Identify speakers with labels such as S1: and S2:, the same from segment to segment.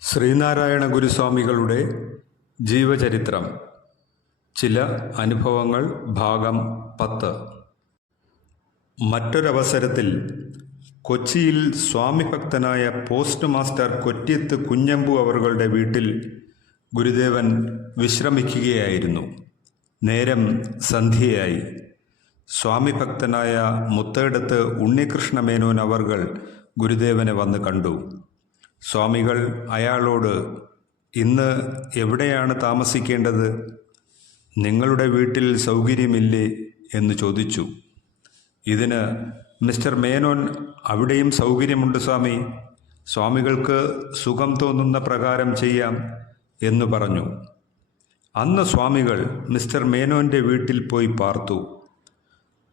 S1: ശ്രീനാരായണ ഗുരുസ്വാമികളുടെ ജീവചരിത്രം. ചില അനുഭവങ്ങൾ ഭാഗം പത്ത്. മറ്റൊരവസരത്തിൽ കൊച്ചിയിൽ സ്വാമിഭക്തനായ പോസ്റ്റ് മാസ്റ്റർ കൊറ്റിയത്ത് കുഞ്ഞമ്പു അവറുകളുടെ വീട്ടിൽ ഗുരുദേവൻ വിശ്രമിക്കുകയായിരുന്നു. നേരം സന്ധ്യയായി. സ്വാമിഭക്തനായ മുത്തേടത്ത് ഉണ്ണികൃഷ്ണ മേനോൻ അവർകൾ ഗുരുദേവനെ വന്ന് കണ്ടു. സ്വാമികൾ അയാളോട് ഇന്ന് എവിടെയാണ് താമസിക്കേണ്ടത്? നിങ്ങളുടെ വീട്ടിൽ സൗകര്യമില്ലേ? എന്ന് ചോദിച്ചു. ഇതിന് മിസ്റ്റർ മേനോൻ അവിടെയും സൗകര്യമുണ്ട് സ്വാമി. സ്വാമികൾക്ക് സുഖം തോന്നുന്ന പ്രകാരം ചെയ്യാം എന്ന് പറഞ്ഞു. അന്ന് സ്വാമികൾ മിസ്റ്റർ മേനോന്റെ വീട്ടിൽ പോയി പാർത്തു.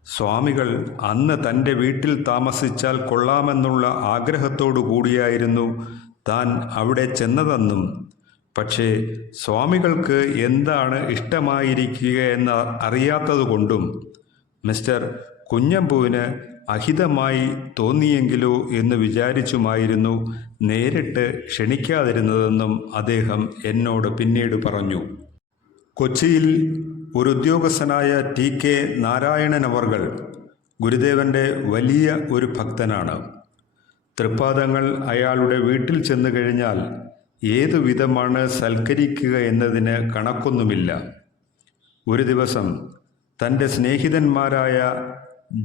S1: സ്വാമികൾ അന്ന് തന്റെ വീട്ടിൽ താമസിച്ചാൽ കൊള്ളാമെന്നുള്ള ആഗ്രഹത്തോടു കൂടിയായിരുന്നു താൻ അവിടെ ചെന്നതെന്നും പക്ഷേ സ്വാമികൾക്ക് എന്താണ് ഇഷ്ടമായിരിക്കുക എന്ന് അറിയാത്തതുകൊണ്ടും മിസ്റ്റർ കുഞ്ഞമ്പുവിന് അഹിതമായി തോന്നിയെങ്കിലോ എന്ന് വിചാരിച്ചുമായിരുന്നു നേരിട്ട് ക്ഷണിക്കാതിരുന്നതെന്നും അദ്ദേഹം എന്നോട് പിന്നീട് പറഞ്ഞു. കൊച്ചിയിൽ ഒരു ഉദ്യോഗസ്ഥനായ ടി കെ നാരായണൻ അവർകൾ ഗുരുദേവന്റെ വലിയ ഒരു ഭക്തനാണ്. തൃപ്പാദങ്ങൾ അയാളുടെ വീട്ടിൽ ചെന്നു കഴിഞ്ഞാൽ ഏതു വിധമാണ് സൽക്കരിക്കുക എന്നതിന് കണക്കൊന്നുമില്ല. ഒരു ദിവസം തന്റെ സ്നേഹിതന്മാരായ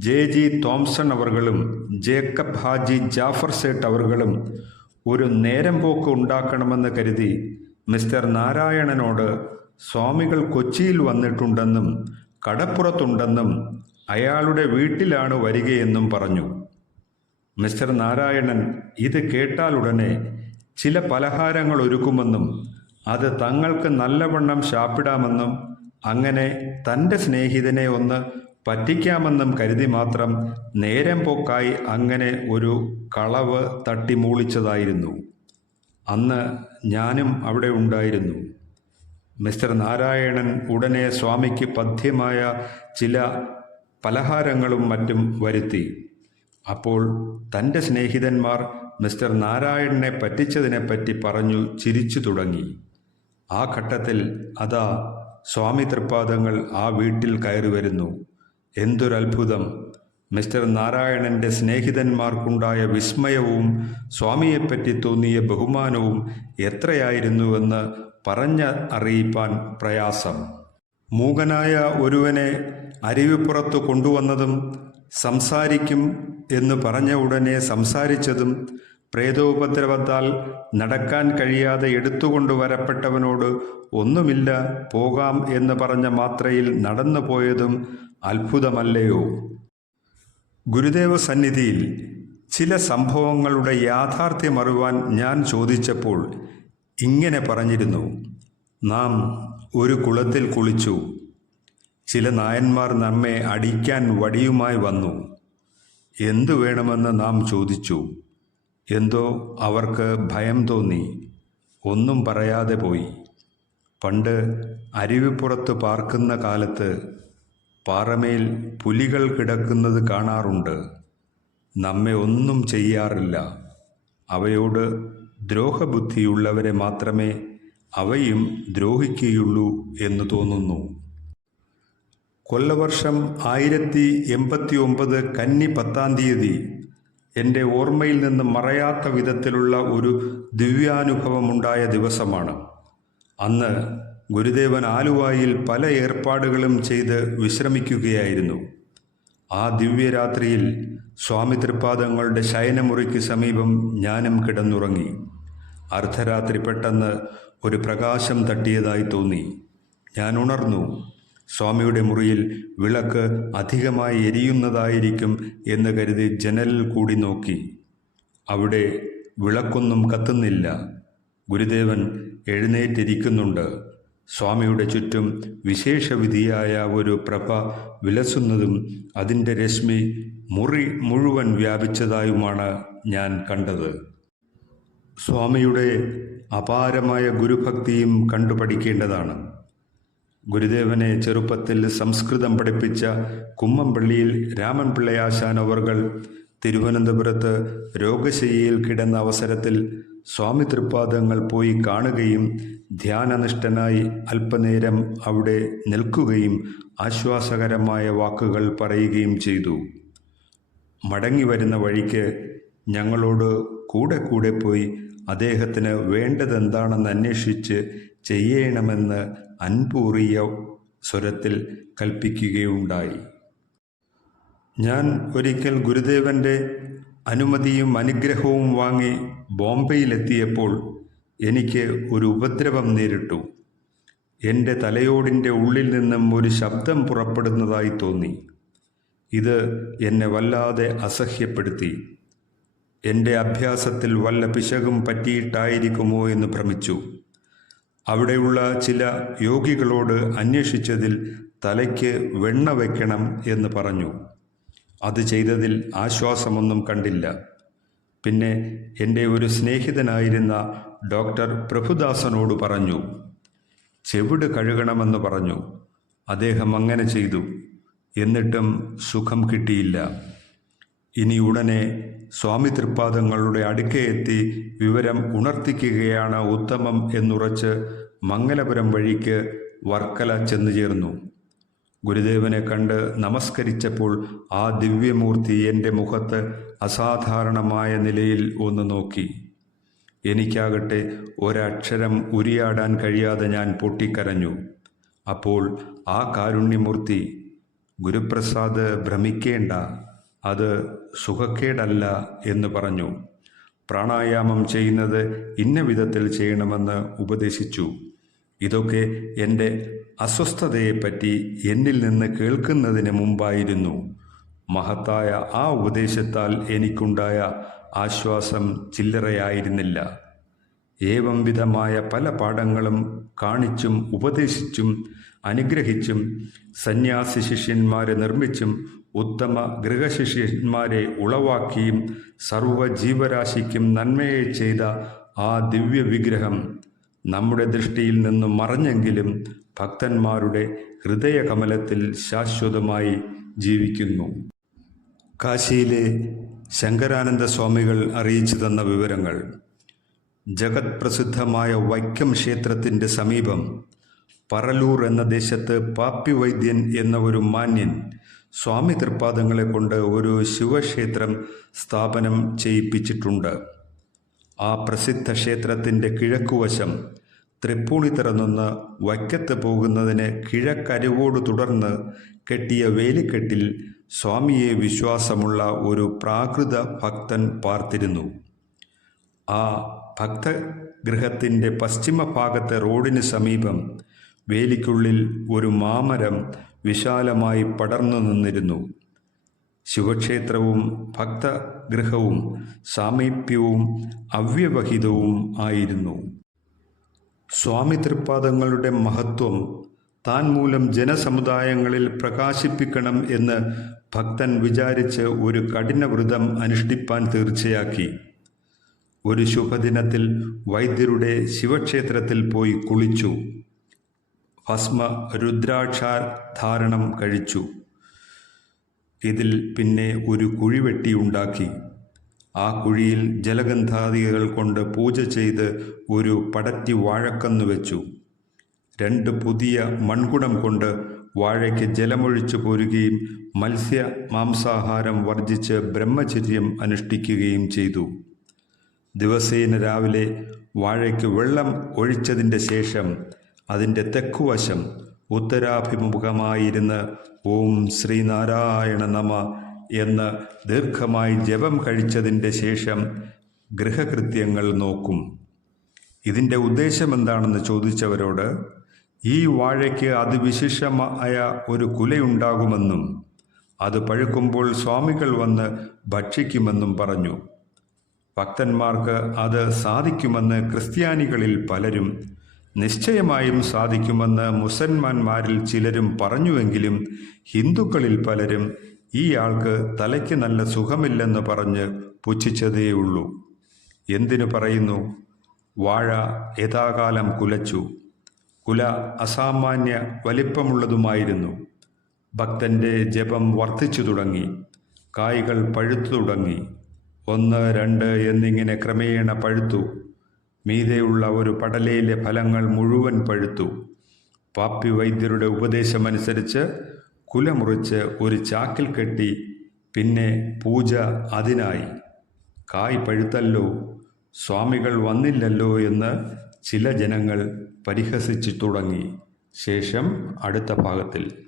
S1: ജെ ജി തോംസൺ അവർകളും ജേക്കബ് ഹാജി ജാഫർ സേട്ട് അവർകളും ഒരു നേരം പോക്ക് ഉണ്ടാക്കണമെന്ന് കരുതി മിസ്റ്റർ നാരായണനോട് സ്വാമികൾ കൊച്ചിയിൽ വന്നിട്ടുണ്ടെന്നും കടപ്പുറത്തുണ്ടെന്നും അയാളുടെ വീട്ടിലാണ് വരികയെന്നും പറഞ്ഞു. മിസ്റ്റർ നാരായണൻ ഇത് കേട്ടാലുടനെ ചില പലഹാരങ്ങൾ ഒരുക്കുമെന്നും അത് തങ്ങൾക്ക് നല്ലവണ്ണം ശാപ്പിടാമെന്നും അങ്ങനെ തന്റെ സ്നേഹിതനെ ഒന്ന് പറ്റിക്കാമെന്നും കരുതി മാത്രം നേരം പോക്കായി അങ്ങനെ ഒരു കളവ് തട്ടിമൂളിച്ചതായിരുന്നു അന്ന് ഞാനും അവിടെ ഉണ്ടായിരുന്നു. മിസ്റ്റർ നാരായണൻ ഉടനെ സ്വാമിക്ക് പഥ്യമായ ചില പലഹാരങ്ങളും മറ്റും വരുത്തി. അപ്പോൾ തന്റെ സ്നേഹിതന്മാർ മിസ്റ്റർ നാരായണനെ പറ്റിച്ചതിനെപ്പറ്റി പറഞ്ഞു ചിരിച്ചു തുടങ്ങി. ആ ഘട്ടത്തിൽ അതാ സ്വാമി തൃപ്പാദങ്ങൾ ആ വീട്ടിൽ കയറി വരുന്നു. എന്തൊരത്ഭുതം. മിസ്റ്റർ നാരായണന്റെ സ്നേഹിതന്മാർക്കുണ്ടായ വിസ്മയവും സ്വാമിയെപ്പറ്റി തോന്നിയ ബഹുമാനവും എത്രയായിരുന്നുവെന്ന് പറഞ്ഞ അറിയിപ്പാൻ പ്രയാസം. മൂകനായ ഒരുവനെ അരുവിപ്പുറത്ത് കൊണ്ടുവന്നതും സംസാരിക്കും എന്ന് പറഞ്ഞ ഉടനെ സംസാരിച്ചതും പ്രേതോപദ്രവത്താൽ നടക്കാൻ കഴിയാതെ എടുത്തുകൊണ്ടുവരപ്പെട്ടവനോട് ഒന്നുമില്ല പോകാം എന്ന് പറഞ്ഞ മാത്രയിൽ നടന്നു പോയതും അത്ഭുതമല്ലയോ? ഗുരുദേവ സന്നിധിയിൽ ചില സംഭവങ്ങളുടെ യാഥാർത്ഥ്യമറിവാൻ ഞാൻ ചോദിച്ചപ്പോൾ ഇങ്ങനെ പറഞ്ഞിരുന്നു നാം ഒരു കുളത്തിൽ കുളിച്ചു. ചില നായന്മാർ നമ്മെ അടിക്കാൻ വടിയുമായി വന്നു. എന്തു വേണമെന്ന് നാം ചോദിച്ചു. എന്തോ അവർക്ക് ഭയം തോന്നി. ഒന്നും പറയാതെ പോയി. പണ്ട് അരുവിപ്പുറത്ത് പാർക്കുന്ന കാലത്ത് പാറമേൽ പുലികൾ കിടക്കുന്നത് കാണാറുണ്ട്. നമ്മെ ഒന്നും ചെയ്യാറില്ല. അവയോട് ദ്രോഹബുദ്ധിയുള്ളവരെ മാത്രമേ അവയും ദ്രോഹിക്കുകയുള്ളൂ എന്ന് തോന്നുന്നു. കൊല്ലവർഷം ആയിരത്തി എൺപത്തി ഒമ്പത് കന്നി പത്താം തീയതി എന്റെ ഓർമ്മയിൽ നിന്ന് മറയാത്ത വിധത്തിലുള്ള ഒരു ദിവ്യാനുഭവമുണ്ടായ ദിവസമാണ്. അന്ന് ഗുരുദേവൻ ആലുവായിൽ പല ഏർപ്പാടുകളും ചെയ്ത് വിശ്രമിക്കുകയായിരുന്നു. ആ ദിവ്യരാത്രിയിൽ സ്വാമി തൃപ്പാദങ്ങളുടെ ശയനമുറിക്ക് സമീപം ഞാനും കിടന്നുറങ്ങി. അർദ്ധരാത്രി പെട്ടെന്ന് ഒരു പ്രകാശം തട്ടിയതായി തോന്നി. ഞാൻ ഉണർന്നു. സ്വാമിയുടെ മുറിയിൽ വിളക്ക് അധികമായി എരിയുന്നതായിരിക്കും എന്ന് കരുതി ജനലിൽ കൂടി നോക്കി. അവിടെ വിളക്കൊന്നും കത്തുന്നില്ല. ഗുരുദേവൻ എഴുന്നേറ്റിരിക്കുന്നുണ്ട്. സ്വാമിയുടെ ചുറ്റും വിശേഷവിധിയായ ഒരു പ്രഭ വിലസുന്നതും അതിന്റെ രശ്മി മുറി മുഴുവൻ വ്യാപിച്ചതായുമാണ് ഞാൻ കണ്ടത്. സ്വാമിയുടെ അപാരമായ ഗുരുഭക്തിയും കണ്ടുപഠിക്കേണ്ടതാണ്. ഗുരുദേവനെ ചെറുപ്പത്തിൽ സംസ്കൃതം പഠിപ്പിച്ച കുമ്മംപള്ളിയിൽ രാമൻ പിള്ളയാശാൻ തിരുവനന്തപുരത്ത് രോഗശയ്യയിൽ കിടന്ന അവസരത്തിൽ സ്വാമി തൃപ്പാദങ്ങൾ പോയി കാണുകയും ധ്യാനനിഷ്ഠനായി അല്പനേരം അവിടെ നിൽക്കുകയും ആശ്വാസകരമായ വാക്കുകൾ പറയുകയും ചെയ്തു. മടങ്ങി വരുന്ന വഴിക്ക് ഞങ്ങളോട് കൂടെ കൂടെ പോയി അദ്ദേഹത്തിന് വേണ്ടതെന്താണെന്ന് അന്വേഷിച്ച് ചെയ്യണമെന്ന് അൻപൂറിയ സ്വരത്തിൽ കൽപ്പിക്കുകയുണ്ടായി. ഞാൻ ഒരിക്കൽ ഗുരുദേവന്റെ അനുമതിയും അനുഗ്രഹവും വാങ്ങി ബോംബെയിലെത്തിയപ്പോൾ എനിക്ക് ഒരു ഉപദ്രവം നേരിട്ടു. എന്റെ തലയോടിന്റെ ഉള്ളിൽ നിന്നും ഒരു ശബ്ദം പുറപ്പെടുന്നതായി തോന്നി. ഇത് എന്നെ വല്ലാതെ അസഹ്യപ്പെടുത്തി. എന്റെ അഭ്യാസത്തിൽ വല്ല പിശകും പറ്റിയിട്ടായിരിക്കുമോ എന്ന് ഭ്രമിച്ചു. അവിടെയുള്ള ചില യോഗികളോട് അന്വേഷിച്ചതിൽ തലയ്ക്ക് വെണ്ണ വയ്ക്കണം എന്ന് പറഞ്ഞു. അത് ചെയ്തതിൽ ആശ്വാസമൊന്നും കണ്ടില്ല. പിന്നെ എന്റെ ഒരു സ്നേഹിതനായിരുന്ന ഡോക്ടർ പ്രഭുദാസനോട് പറഞ്ഞു. ചെവിട് കഴുകണമെന്ന് പറഞ്ഞു. അദ്ദേഹം അങ്ങനെ ചെയ്തു. എന്നിട്ടും സുഖം കിട്ടിയില്ല. ഇനി ഉടനെ സ്വാമി തൃപ്പാദങ്ങളുടെ അടുക്കയെത്തി വിവരം ഉണർത്തിക്കുകയാണ് ഉത്തമം എന്നുറച്ച് മംഗലപുരം വഴിക്ക് വർക്കല ചെന്നു ചേർന്നു. ഗുരുദേവനെ കണ്ട് നമസ്കരിച്ചപ്പോൾ ആ ദിവ്യമൂർത്തി എന്റെ മുഖത്ത് അസാധാരണമായ നിലയിൽ ഒന്ന് നോക്കി. എനിക്കാകട്ടെ ഒരക്ഷരം ഉരിയാടാൻ കഴിയാതെ ഞാൻ പൊട്ടിക്കരഞ്ഞു. അപ്പോൾ ആ കാരുണ്യമൂർത്തി ഗുരുപ്രസാദ് ഭ്രമിക്കേണ്ട. അത് സുഖക്കേടല്ല എന്ന് പറഞ്ഞു. പ്രാണായാമം ചെയ്യുന്നത് ഇന്ന വിധത്തിൽ ചെയ്യണമെന്ന് ഉപദേശിച്ചു. ഇതൊക്കെ എന്റെ അസ്വസ്ഥതയെപ്പറ്റി എന്നിൽ നിന്ന് കേൾക്കുന്നതിന് മുമ്പായിരുന്നു. മഹത്തായ ആ ഉപദേശത്താൽ എനിക്കുണ്ടായ ആശ്വാസം ചില്ലറയായിരുന്നില്ല. ഏവം വിധമായ പല പാഠങ്ങളും കാണിച്ചും ഉപദേശിച്ചും അനുഗ്രഹിച്ചും സന്യാസി ശിഷ്യന്മാരെ നിർമ്മിച്ചും ഉത്തമ ഗൃഹശിഷ്യന്മാരെ ഉളവാക്കിയും സർവജീവരാശിക്കും നന്മയെ ചെയ്ത ആ ദിവ്യ വിഗ്രഹം നമ്മുടെ ദൃഷ്ടിയിൽ നിന്നും മറഞ്ഞെങ്കിലും ഭക്തന്മാരുടെ ഹൃദയകമലത്തിൽ ശാശ്വതമായി ജീവിക്കുന്നു. കാശിയിലെ ശങ്കരാനന്ദ സ്വാമികൾ അറിയിച്ചു തന്ന വിവരങ്ങൾ. ജഗത് പ്രസിദ്ധമായ വൈക്കം ക്ഷേത്രത്തിന്റെ സമീപം പറലൂർ എന്ന ദേശത്ത് പാപ്പി വൈദ്യൻ എന്ന ഒരു മാന്യൻ സ്വാമി തൃപ്പാദങ്ങളെ കൊണ്ട് ഒരു ശിവക്ഷേത്രം സ്ഥാപനം ചെയ്യിപ്പിച്ചിട്ടുണ്ട്. ആ പ്രസിദ്ധ ക്ഷേത്രത്തിന്റെ കിഴക്കുവശം തൃപ്പൂണിത്തറ നിന്ന് വൈക്കത്ത് പോകുന്നതിന് കിഴക്കരുവോട് തുടർന്ന് കെട്ടിയ വേലിക്കെട്ടിൽ സ്വാമിയെ വിശ്വാസമുള്ള ഒരു പ്രാകൃത ഭക്തൻ പാർത്തിരുന്നു. ആ ഭക്തഗൃഹത്തിന്റെ പശ്ചിമ ഭാഗത്തെ റോഡിന് സമീപം വേലിക്കുള്ളിൽ ഒരു മാമരം വിശാലമായി പടർന്നു നിന്നിരുന്നു. ശിവക്ഷേത്രവും ഭക്തഗൃഹവും സാമീപ്യവും അവ്യവഹിതവും ആയിരുന്നു. സ്വാമി തൃപ്പാദങ്ങളുടെ മഹത്വം താൻ മൂലം ജനസമുദായങ്ങളിൽ പ്രകാശിപ്പിക്കണം എന്ന് ഭക്തൻ വിചാരിച്ച് ഒരു കഠിന വ്രതം അനുഷ്ഠിപ്പാൻ തീർച്ചയാക്കി. ഒരു ശുഭദിനത്തിൽ വൈദ്യരുടെ ശിവക്ഷേത്രത്തിൽ പോയി കുളിച്ചു. ഭസ്മ രുദ്രാക്ഷാധാരണം കഴിച്ചു. ഇതിൽ പിന്നെ ഒരു കുഴി വെട്ടിയുണ്ടാക്കി ആ കുഴിയിൽ ജലഗന്ധാദികൾ കൊണ്ട് പൂജ ചെയ്ത് ഒരു പടറ്റി വാഴക്കന്ന് വെച്ചു. രണ്ട് പുതിയ മൺകുടം കൊണ്ട് വാഴയ്ക്ക് ജലമൊഴിച്ചു പോരുകയും മത്സ്യ മാംസാഹാരം വർജിച്ച് ബ്രഹ്മചര്യം അനുഷ്ഠിക്കുകയും ചെയ്തു. ദിവസേന രാവിലെ വാഴയ്ക്ക് വെള്ളം ഒഴിച്ചതിന്റെ ശേഷം അതിന്റെ തെക്കുവശം ഉത്തരാഭിമുഖമായിരുന്ന് ഓം ശ്രീനാരായണ നമ എന്ന് ദീർഘമായി ജപം കഴിച്ചതിന്റെ ശേഷം ഗൃഹകൃത്യങ്ങൾ നോക്കും. ഇതിന്റെ ഉദ്ദേശം എന്താണെന്ന് ചോദിച്ചവരോട് ഈ വാഴയ്ക്ക് അതിവിശിഷ്ടമായ ഒരു കുലയുണ്ടാകുമെന്നും അത് പഴുക്കുമ്പോൾ സ്വാമികൾ വന്ന് ഭക്ഷിക്കുമെന്നും പറഞ്ഞു. ഭക്തന്മാർക്ക് അത് സാധിക്കുമെന്ന് ക്രിസ്ത്യാനികളിൽ പലരും നിശ്ചയമായും സാധിക്കുമെന്ന് മുസൽമാന്മാരിൽ ചിലരും പറഞ്ഞുവെങ്കിലും ഹിന്ദുക്കളിൽ പലരും ഈയാൾക്ക് തലയ്ക്ക് നല്ല സുഖമില്ലെന്ന് പറഞ്ഞ് പുച്ഛിച്ചതേയുള്ളൂ. എന്തിനു പറയുന്നു? വാഴ യഥാകാലം കുലച്ചു. കുല അസാമാന്യ വലിപ്പമുള്ളതുമായിരുന്നു. ഭക്തന്റെ ജപം വർദ്ധിച്ചു തുടങ്ങി. കായ്കൾ പഴുത്തു തുടങ്ങി. ഒന്ന് രണ്ട് എന്നിങ്ങനെ ക്രമേണ പഴുത്തു. മീതെയുള്ള ഒരു പടലയിലെ ഫലങ്ങൾ മുഴുവൻ പഴുത്തു. പാപ്പി വൈദ്യരുടെ ഉപദേശമനുസരിച്ച് കുലമുറിച്ച് ഒരു ചാക്കിൽ കെട്ടി പിന്നെ പൂജ അതിനായി. കായ് പഴുത്തല്ലോ സ്വാമികൾ വന്നില്ലല്ലോ എന്ന് ചില ജനങ്ങൾ പരിഹസിച്ചു തുടങ്ങി. ശേഷം അടുത്ത ഭാഗത്തിൽ.